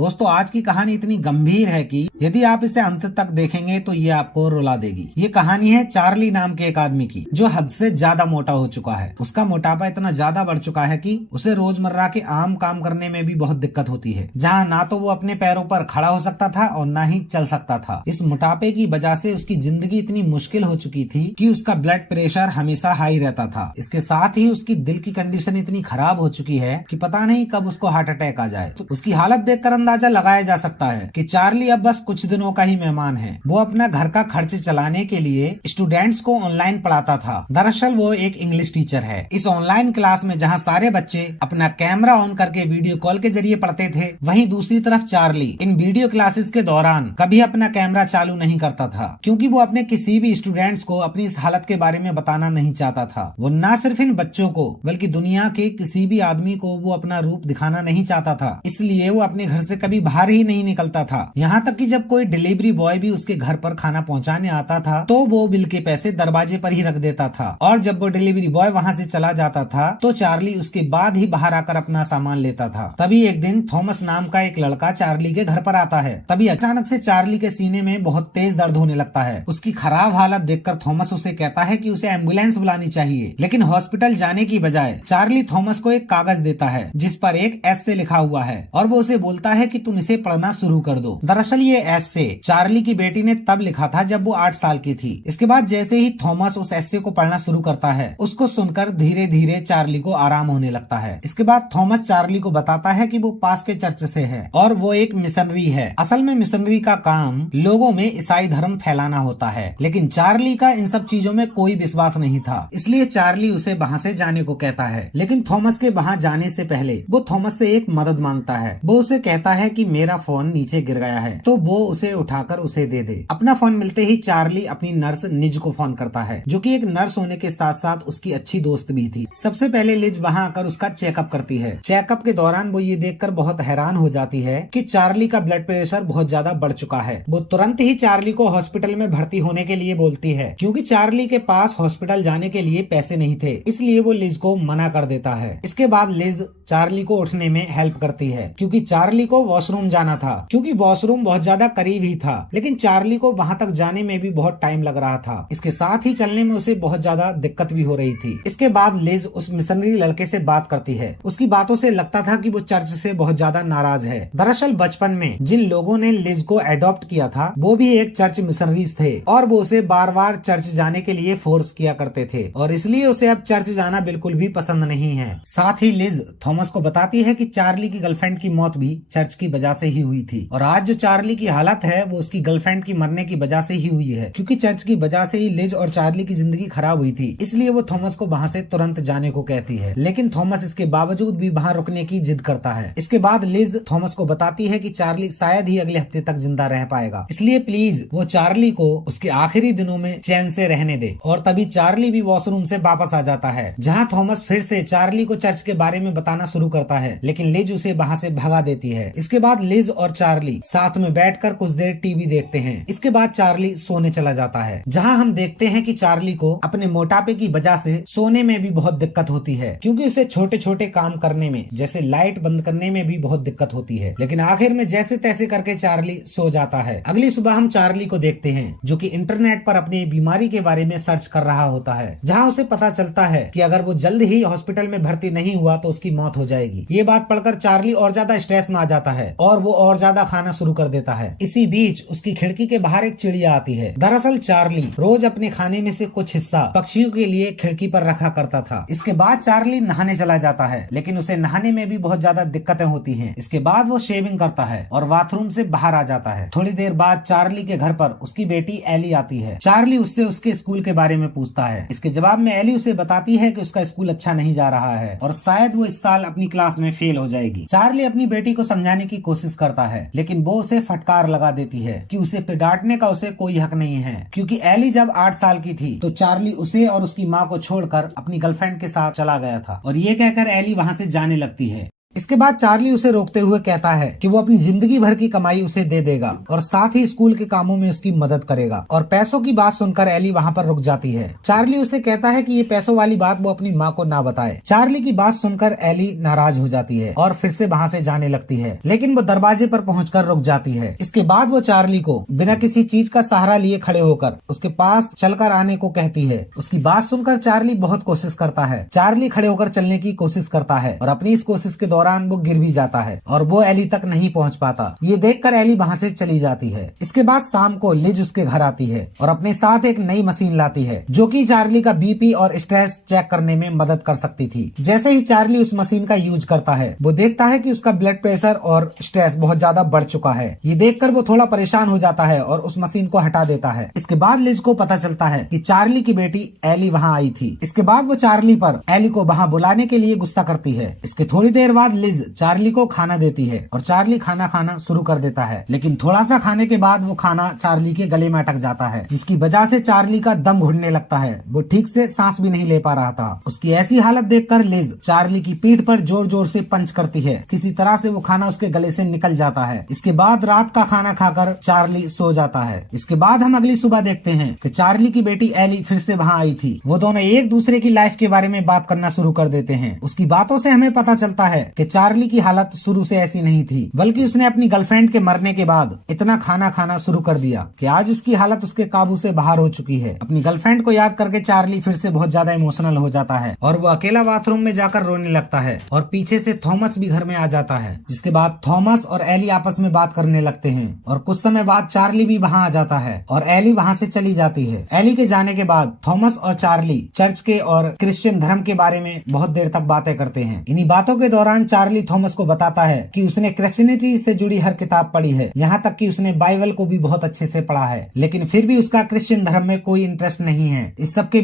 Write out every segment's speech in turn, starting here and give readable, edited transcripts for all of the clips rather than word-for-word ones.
दोस्तों आज की कहानी इतनी गंभीर है कि यदि आप इसे अंत तक देखेंगे तो ये आपको रुला देगी। ये कहानी है चार्ली नाम के एक आदमी की जो हद से ज्यादा मोटा हो चुका है। उसका मोटापा इतना ज्यादा बढ़ चुका है कि उसे रोजमर्रा के आम काम करने में भी बहुत दिक्कत होती है, जहाँ ना तो वो अपने पैरों पर खड़ा हो सकता था और ना ही चल सकता था। इस मोटापे की वजह से उसकी जिंदगी इतनी मुश्किल हो चुकी थी कि उसका ब्लड प्रेशर हमेशा हाई रहता था। इसके साथ ही उसकी दिल की कंडीशन इतनी खराब हो चुकी है कि पता नहीं कब उसको हार्ट अटैक आ जाए। तो उसकी हालत देखकर अंदाजा लगाया जा सकता है कि चार्ली अब बस कुछ दिनों का ही मेहमान है। वो अपना घर का खर्च चलाने के लिए स्टूडेंट्स को ऑनलाइन पढ़ाता था। दरअसल वो एक इंग्लिश टीचर है। इस ऑनलाइन क्लास में जहाँ सारे बच्चे अपना कैमरा ऑन करके वीडियो कॉल के जरिए पढ़ते थे, वहीं दूसरी तरफ चार्ली इन वीडियो क्लासेस के दौरान कभी अपना कैमरा चालू नहीं करता था, क्योंकि वो अपने किसी भी स्टूडेंट्स को अपनी इस हालत के बारे में बताना नहीं चाहता था। वो न सिर्फ इन बच्चों को बल्कि दुनिया के किसी भी आदमी को वो अपना रूप दिखाना नहीं चाहता था, इसलिए वो अपने घर से कभी बाहर ही नहीं निकलता था। यहाँ तक कि जब कोई डिलीवरी बॉय भी उसके घर पर खाना पहुँचाने आता था तो वो बिल के पैसे दरवाजे पर ही रख देता था, और जब वो डिलीवरी बॉय वहाँ से चला जाता था तो चार्ली उसके बाद ही बाहर आकर अपना सामान लेता था। तभी एक दिन थॉमस नाम का एक लड़का चार्ली के घर पर आता है। तभी अचानक से चार्ली के सीने में बहुत तेज दर्द होने लगता है। उसकी खराब हालत देखकर थॉमस उसे कहता है कि उसे एम्बुलेंस बुलानी चाहिए, लेकिन हॉस्पिटल जाने की बजाय चार्ली थॉमस को एक कागज देता है जिस पर एक एस से लिखा हुआ है, और वो उसे बोलता है कि तुम इसे पढ़ना शुरू कर दो। दरअसल ये एस्से चार्ली की बेटी ने तब लिखा था जब वो 8 साल की थी। इसके बाद जैसे ही थॉमस उस एस्से को पढ़ना शुरू करता है, उसको सुनकर धीरे धीरे चार्ली को आराम होने लगता है। इसके बाद थॉमस चार्ली को बताता है कि वो पास के चर्च से है और वो एक मिशनरी है। असल में मिशनरी का काम लोगों में ईसाई धर्म फैलाना होता है, लेकिन चार्ली का इन सब चीजों में कोई विश्वास नहीं था, इसलिए चार्ली उसे वहाँ से जाने को कहता है। लेकिन थॉमस के वहाँ जाने से पहले वो थॉमस से एक मदद मांगता है। वो उसे कहता है कि मेरा फोन नीचे गिर गया है, तो वो उसे उठाकर उसे दे दे। अपना फोन मिलते ही चार्ली अपनी नर्स निज को फोन करता है, जो कि एक नर्स होने के साथ साथ उसकी अच्छी दोस्त भी थी। सबसे पहले लिज वहाँ आकर उसका चेकअप करती है। चेकअप के दौरान वो ये देखकर बहुत हैरान हो जाती है कि चार्ली का ब्लड प्रेशर बहुत ज्यादा बढ़ चुका है। वो तुरंत ही चार्ली को हॉस्पिटल में भर्ती होने के लिए बोलती है, क्योंकि चार्ली के पास हॉस्पिटल जाने के लिए पैसे नहीं थे, इसलिए वो लिज को मना कर देता है। इसके बाद लिज चार्ली को उठने में हेल्प करती है, क्योंकि चार्ली को वॉशरूम जाना था, क्योंकि वॉशरूम बहुत ज्यादा करीब ही था, लेकिन चार्ली को वहां तक जाने में भी बहुत टाइम लग रहा था। इसके साथ ही चलने में उसे बहुत ज्यादा दिक्कत भी हो रही थी। इसके बाद लिज उस मिशनरी लड़के से बात करती है। उसकी बातों से लगता था कि वो चर्च से बहुत ज्यादा नाराज है। दरअसल बचपन में जिन लोगों ने लिज को एडॉप्ट किया था वो भी एक चर्च मिशनरीज थे, और वो उसे बार बार चर्च जाने के लिए फोर्स किया करते थे, और इसलिए उसे अब चर्च जाना बिल्कुल भी पसंद नहीं है। साथ ही लिज थॉमस को बताती है कि चार्ली की गर्लफ्रेंड की मौत भी चर्च की वजह से ही हुई थी, और आज जो चार्ली की हालत है वो उसकी गर्लफ्रेंड की मरने की वजह से ही हुई है, क्योंकि चर्च की वजह से ही लिज और चार्ली की जिंदगी खराब हुई थी। इसलिए वो थॉमस को वहाँ से तुरंत जाने को कहती है, लेकिन थॉमस इसके बावजूद भी वहाँ रुकने की जिद करता है। इसके बाद लिज थॉमस को बताती है कि चार्ली शायद ही अगले हफ्ते तक जिंदा रह पाएगा, इसलिए प्लीज वो चार्ली को उसके आखिरी दिनों में चैन से रहने दे। और तभी चार्ली भी वॉशरूम से वापस आ जाता है, जहाँ थॉमस फिर से चार्ली को चर्च के बारे में बताना शुरू करता है, लेकिन लिज उसे वहाँ से भगा देती है। इसके बाद लिज और चार्ली साथ में बैठकर कुछ देर टीवी देखते हैं। इसके बाद चार्ली सोने चला जाता है, जहाँ हम देखते हैं कि चार्ली को अपने मोटापे की वजह से सोने में भी बहुत दिक्कत होती है, क्योंकि उसे छोटे छोटे काम करने में जैसे लाइट बंद करने में भी बहुत दिक्कत होती है। लेकिन आखिर में जैसे तैसे करके चार्ली सो जाता है। अगली सुबह हम चार्ली को देखते हैं, जो कि इंटरनेट पर अपनी बीमारी के बारे में सर्च कर रहा होता है, जहाँ उसे पता चलता है कि अगर वो जल्द ही हॉस्पिटल में भर्ती नहीं हुआ तो उसकी मौत हो जाएगी। ये बात पढ़कर चार्ली और ज्यादा स्ट्रेस में आ जाता है और वो और ज्यादा खाना शुरू कर देता है। इसी बीच उसकी खिड़की के बाहर एक चिड़िया आती है। दरअसल चार्ली रोज अपने खाने में से कुछ हिस्सा पक्षियों के लिए खिड़की पर रखा करता था। इसके बाद चार्ली नहाने चला जाता है, लेकिन उसे नहाने में भी बहुत ज्यादा दिक्कतें होती हैं। इसके बाद वो शेविंग करता है और बाथरूम से बाहर आ जाता है। थोड़ी देर बाद चार्ली के घर पर उसकी बेटी एली आती है। चार्ली उससे उसके स्कूल के बारे में पूछता है। इसके जवाब में एली उसे बताती है कि उसका स्कूल अच्छा नहीं जा रहा है और शायद वो इस साल अपनी क्लास में फेल हो जाएगी। चार्ली अपनी बेटी को समझाने की कोशिश करता है, लेकिन वो उसे फटकार लगा देती है कि उसे डांटने का उसे कोई हक नहीं है, क्योंकि एली जब 8 साल की थी तो चार्ली उसे और उसकी माँ को छोड़कर अपनी गर्लफ्रेंड के साथ चला गया था, और ये कहकर एली वहाँ से जाने लगती है। इसके बाद चार्ली उसे रोकते हुए कहता है कि वो अपनी जिंदगी भर की कमाई उसे दे देगा और साथ ही स्कूल के कामों में उसकी मदद करेगा। और पैसों की बात सुनकर एली वहाँ पर रुक जाती है। चार्ली उसे कहता है कि ये पैसों वाली बात वो अपनी माँ को ना बताए। चार्ली की बात सुनकर एली नाराज हो जाती है और फिर से वहाँ से जाने लगती है, लेकिन वो दरवाजे पर पहुंचकर रुक जाती है। इसके बाद वो चार्ली को बिना किसी चीज का सहारा लिए खड़े होकर उसके पास चलकर आने को कहती है। उसकी बात सुनकर चार्ली बहुत कोशिश करता है। चार्ली खड़े होकर चलने की कोशिश करता है और अपनी इस कोशिश के दौरान वो गिर भी जाता है और वो एली तक नहीं पहुंच पाता। ये देखकर एली वहाँ से चली जाती है। इसके बाद शाम को लिज उसके घर आती है और अपने साथ एक नई मशीन लाती है जो कि चार्ली का बीपी और स्ट्रेस चेक करने में मदद कर सकती थी। जैसे ही चार्ली उस मशीन का यूज करता है, वो देखता है कि उसका ब्लड प्रेशर और स्ट्रेस बहुत ज्यादा बढ़ चुका है। ये देखकर वो थोड़ा परेशान हो जाता है और उस मशीन को हटा देता है। इसके बाद लिज को पता चलता है कि चार्ली की बेटी एली वहाँ आई थी। इसके बाद वो चार्ली पर एली को वहाँ बुलाने के लिए गुस्सा करती है। इसके थोड़ी देर बाद लिज चार्ली को खाना देती है और चार्ली खाना खाना शुरू कर देता है, लेकिन थोड़ा सा खाने के बाद वो खाना चार्ली के गले में अटक जाता है, जिसकी वजह से चार्ली का दम घुटने लगता है। वो ठीक से सांस भी नहीं ले पा रहा था। उसकी ऐसी हालत देखकर लिज चार्ली की पीठ पर जोर जोर से पंच करती है। किसी तरह से वो खाना उसके गले से निकल जाता है। इसके बाद रात का खाना खाकर चार्ली सो जाता है। इसके बाद हम अगली सुबह देखते हैं कि चार्ली की बेटी एली फिर से वहाँ आई थी। वो दोनों एक दूसरे की लाइफ के बारे में बात करना शुरू कर देते हैं। उसकी बातों से हमें पता चलता है कि चार्ली की हालत शुरू से ऐसी नहीं थी, बल्कि उसने अपनी गर्लफ्रेंड के मरने के बाद इतना खाना खाना शुरू कर दिया कि आज उसकी हालत उसके काबू से बाहर हो चुकी है। अपनी गर्लफ्रेंड को याद करके चार्ली फिर से बहुत ज्यादा इमोशनल हो जाता है और वो अकेला बाथरूम में जाकर रोने लगता है और पीछे से थॉमस भी घर में आ जाता है। जिसके बाद थॉमस और एली आपस में बात करने लगते हैं और कुछ समय बाद चार्ली भी वहाँ आ जाता है और एली वहाँ से चली जाती है। एली के जाने के बाद थॉमस और चार्ली चर्च के और क्रिश्चियन धर्म के बारे में बहुत देर तक बातें करते हैं। इन्हीं बातों के दौरान चार्ली थॉमस को बताता है कि उसने क्रिश्चियनिटी से जुड़ी हर किताब पढ़ी है, यहाँ तक कि उसने बाइबल को भी बहुत अच्छे से पढ़ा है, लेकिन फिर भी उसका क्रिश्चियन धर्म में कोई इंटरेस्ट नहीं है। इस सबके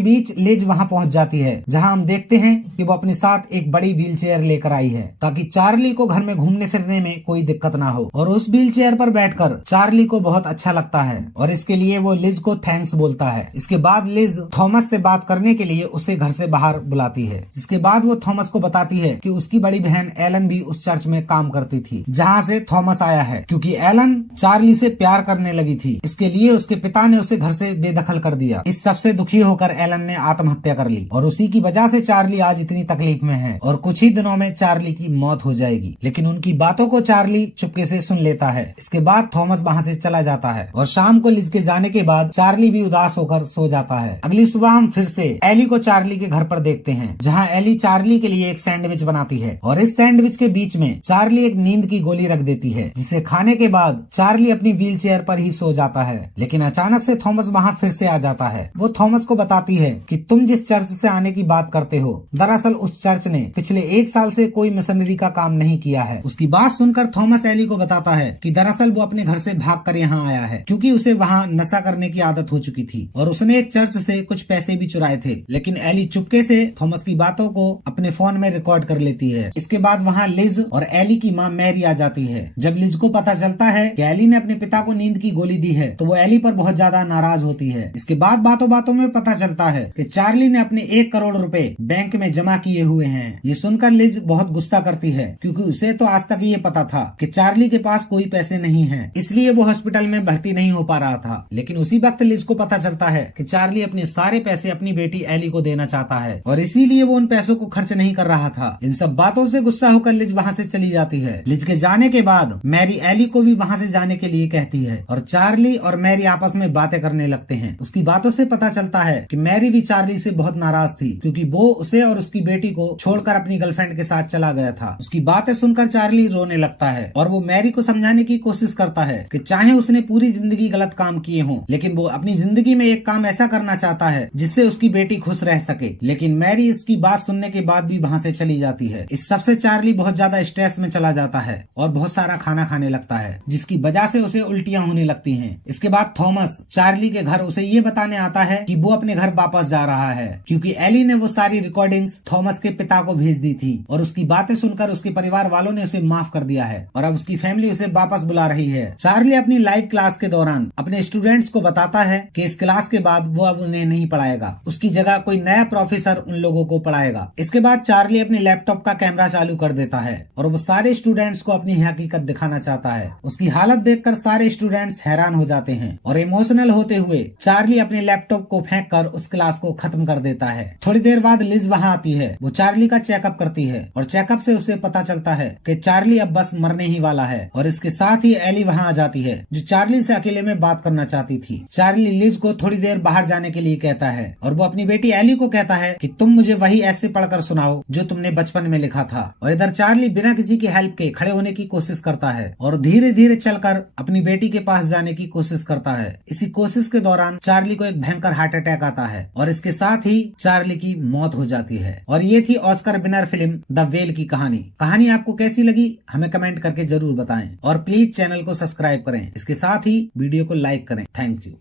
बीच लिज वहाँ पहुँच जाती है, जहाँ हम देखते हैं कि वो अपने साथ एक बड़ी व्हील चेयर लेकर आई है ताकि चार्ली को घर में घूमने फिरने में कोई दिक्कत ना हो। और उस व्हील चेयर पर बैठकर चार्ली को बहुत अच्छा लगता है और इसके लिए वो लिज को थैंक्स बोलता है। इसके बाद लिज थॉमस से बात करने के लिए उसे घर से बाहर बुलाती है। जिसके बाद वो थॉमस को बताती है कि उसकी बड़ी बहन एलन भी उस चर्च में काम करती थी जहाँ से थॉमस आया है, क्योंकि एलन चार्ली से प्यार करने लगी थी। इसके लिए उसके पिता ने उसे घर से बेदखल कर दिया। इस सबसे दुखी होकर एलन ने आत्महत्या कर ली और उसी की वजह से चार्ली आज इतनी तकलीफ में है और कुछ ही दिनों में चार्ली की मौत हो जाएगी। लेकिन उनकी बातों को चार्ली चुपके से सुन लेता है। इसके बाद थॉमस वहाँ से चला जाता है और शाम को लिज के जाने के बाद चार्ली भी उदास होकर सो जाता है। अगली सुबह हम फिर से एली को चार्ली के घर पर देखते हैं, जहाँ एली चार्ली के लिए एक सैंडविच बनाती है और इस सैंडविच के बीच में चार्ली एक नींद की गोली रख देती है, जिसे खाने के बाद चार्ली अपनी व्हील चेयर पर ही सो जाता है। लेकिन अचानक से थॉमस वहाँ फिर से आ जाता है। वो थॉमस को बताती है कि तुम जिस चर्च से आने की बात करते हो, दरअसल उस चर्च ने पिछले 1 साल से कोई मिशनरी का काम नहीं किया है। उसकी बात सुनकर थॉमस एली को बताता है कि दरअसल वो अपने घर से भागकर यहाँ आया है, क्योंकि उसे वहाँ नशा करने की आदत हो चुकी थी और उसने एक चर्च से कुछ पैसे भी चुराए थे। लेकिन एली चुपके से थॉमस की बातों को अपने फोन में रिकॉर्ड कर लेती है। इसके बाद वहाँ लिज और एली की माँ मैरी आ जाती है। जब लिज को पता चलता है कि एली ने अपने पिता को नींद की गोली दी है, तो वो एली पर बहुत ज्यादा नाराज होती है। इसके बाद बातों बातों में पता चलता है कि चार्ली ने अपने 1 करोड़ रुपए बैंक में जमा किए हुए हैं। ये सुनकर लिज बहुत गुस्सा करती है, क्योंकि उसे तो आज तक ये पता था कि चार्ली के पास कोई पैसे नहीं है, इसलिए वो हॉस्पिटल में भर्ती नहीं हो पा रहा था। लेकिन उसी वक्त लिज को पता चलता है कि चार्ली अपने सारे पैसे अपनी बेटी एली को देना चाहता है और इसीलिए वो उन पैसों को खर्च नहीं कर रहा था। इन सब बातों से गुस्सा होकर लिज वहाँ से चली जाती है। लिज के जाने के बाद मैरी एली को भी वहाँ से जाने के लिए कहती है और चार्ली और मैरी आपस में बातें करने लगते हैं। उसकी बातों से पता चलता है कि मैरी भी चार्ली से बहुत नाराज थी, क्योंकि वो उसे और उसकी बेटी को छोड़कर अपनी गर्लफ्रेंड के साथ चला गया था। उसकी बातें सुनकर चार्ली रोने लगता है और वो मैरी को समझाने की कोशिश करता है कि चाहे उसने पूरी जिंदगी गलत काम किए हों, लेकिन वो अपनी जिंदगी में एक काम ऐसा करना चाहता है जिससे उसकी बेटी खुश रह सके। लेकिन मैरी इसकी बात सुनने के बाद भी वहाँ से चली जाती है। इस सबसे चार्ली बहुत ज्यादा स्ट्रेस में चला जाता है और बहुत सारा खाना खाने लगता है, जिसकी वजह से उसे उल्टियां होने लगती हैं। इसके बाद थॉमस चार्ली के घर उसे ये बताने आता है कि वो अपने घर वापस जा रहा है, क्योंकि एली ने वो सारी रिकॉर्डिंग्स थॉमस के पिता को भेज दी थी और उसकी बातें सुनकर उसके परिवार वालों ने उसे माफ कर दिया है और अब उसकी फैमिली उसे वापस बुला रही है। चार्ली अपनी लाइव क्लास के दौरान अपने स्टूडेंट्स को बताता है कि इस क्लास के बाद वो अब उन्हें नहीं पढ़ाएगा, उसकी जगह कोई नया प्रोफेसर उन लोगों को पढ़ाएगा। इसके बाद चार्ली अपने लैपटॉप लैपटॉप का कैमरा चालू कर देता है और वो सारे स्टूडेंट्स को अपनी हकीकत दिखाना चाहता है। उसकी हालत देखकर सारे स्टूडेंट्स हैरान हो जाते हैं और इमोशनल होते हुए चार्ली अपने लैपटॉप को फेंक कर उस क्लास को खत्म कर देता है। थोड़ी देर बाद लिज वहाँ आती है। वो चार्ली का चेकअप करती है और चेकअप से उसे पता चलता है कि चार्ली अब बस मरने ही वाला है। और इसके साथ ही एली वहाँ आ जाती है जो चार्ली से अकेले में बात करना चाहती थी। चार्ली लिज को थोड़ी देर बाहर जाने के लिए कहता है और वो अपनी बेटी एली को कहता है कि तुम मुझे वही ऐसे पढ़कर सुनाओ जो तुमने बचपन में लिखा था। और इधर चार्ली बिना किसी की हेल्प के खड़े होने की कोशिश करता है और धीरे धीरे चलकर अपनी बेटी के पास जाने की कोशिश करता है। इसी कोशिश के दौरान चार्ली को एक भयंकर हार्ट अटैक आता है और इसके साथ ही चार्ली की मौत हो जाती है। और ये थी Oscar winner film the well की कहानी आपको कैसी लगी हमें कमेंट करके जरूर बताएं और प्लीज चैनल को सब्सक्राइब करें। इसके साथ ही वीडियो को लाइक करें। Thank you.